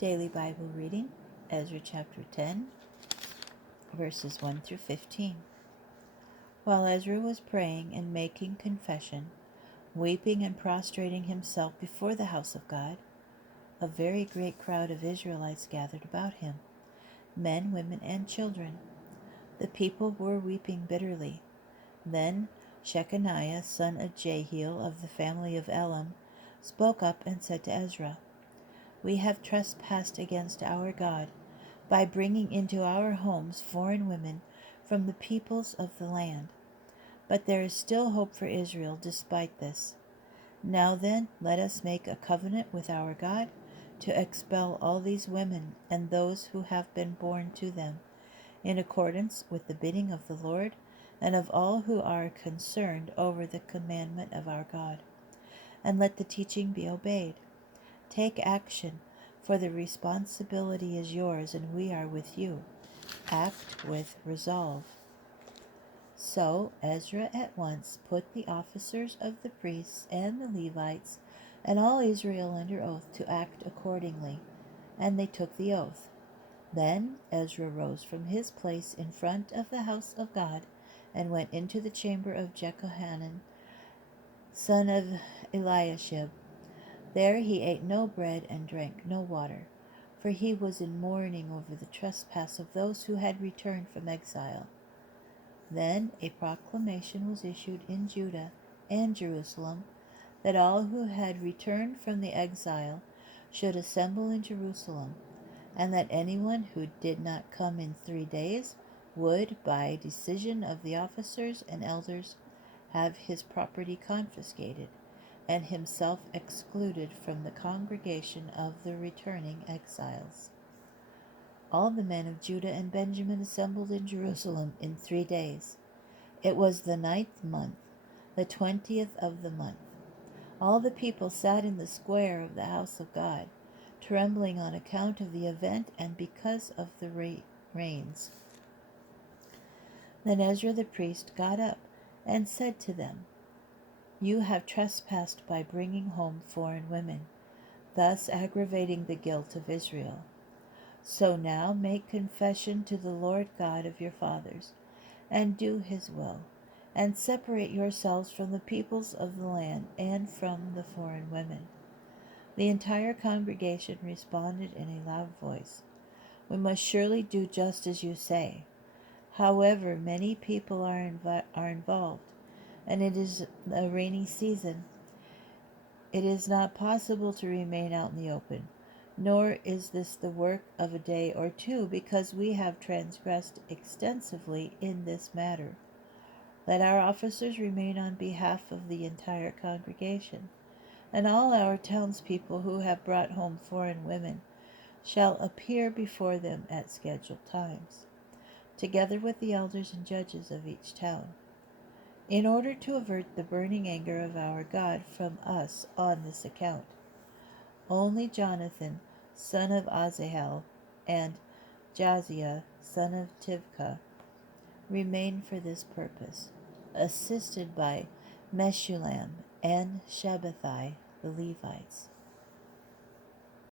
Daily Bible reading, Ezra chapter 10, verses 1 through 15. While Ezra was praying and making confession, weeping and prostrating himself before the house of God, a very great crowd of Israelites gathered about him, men, women, and children. The people were weeping bitterly. Then Shechaniah, son of Jehiel of the family of Elam, spoke up and said to Ezra, "We have trespassed against our God by bringing into our homes foreign women from the peoples of the land. But there is still hope for Israel despite this. Now then, let us make a covenant with our God to expel all these women and those who have been born to them, in accordance with the bidding of the Lord and of all who are concerned over the commandment of our God. And let the teaching be obeyed. Take action, for the responsibility is yours, and we are with you. Act with resolve." So Ezra at once put the officers of the priests and the Levites and all Israel under oath to act accordingly, and they took the oath. Then Ezra rose from his place in front of the house of God and went into the chamber of Jehohanan, son of Eliashib. There he ate no bread and drank no water, for he was in mourning over the trespass of those who had returned from exile. Then a proclamation was issued in Judah and Jerusalem that all who had returned from the exile should assemble in Jerusalem, and that anyone who did not come in 3 days would, by decision of the officers and elders, have his property confiscated, and himself excluded from the congregation of the returning exiles. All the men of Judah and Benjamin assembled in Jerusalem in 3 days. It was the 9th month, the 20th of the month. All the people sat in the square of the house of God, trembling on account of the event and because of the rains. Then Ezra the priest got up and said to them, "You have trespassed by bringing home foreign women, thus aggravating the guilt of Israel. So now make confession to the Lord God of your fathers, and do his will, and separate yourselves from the peoples of the land and from the foreign women." The entire congregation responded in a loud voice, "We must surely do just as you say. However, many people are involved, and it is a rainy season. It is not possible to remain out in the open, nor is this the work of a day or two, because we have transgressed extensively in this matter. Let our officers remain on behalf of the entire congregation, and all our townspeople who have brought home foreign women shall appear before them at scheduled times, together with the elders and judges of each town, in order to avert the burning anger of our God from us on this account. Only Jonathan, son of Asahel, and Jaziah, son of Tivka, remain for this purpose, assisted by Meshulam and Shabbathai, the Levites.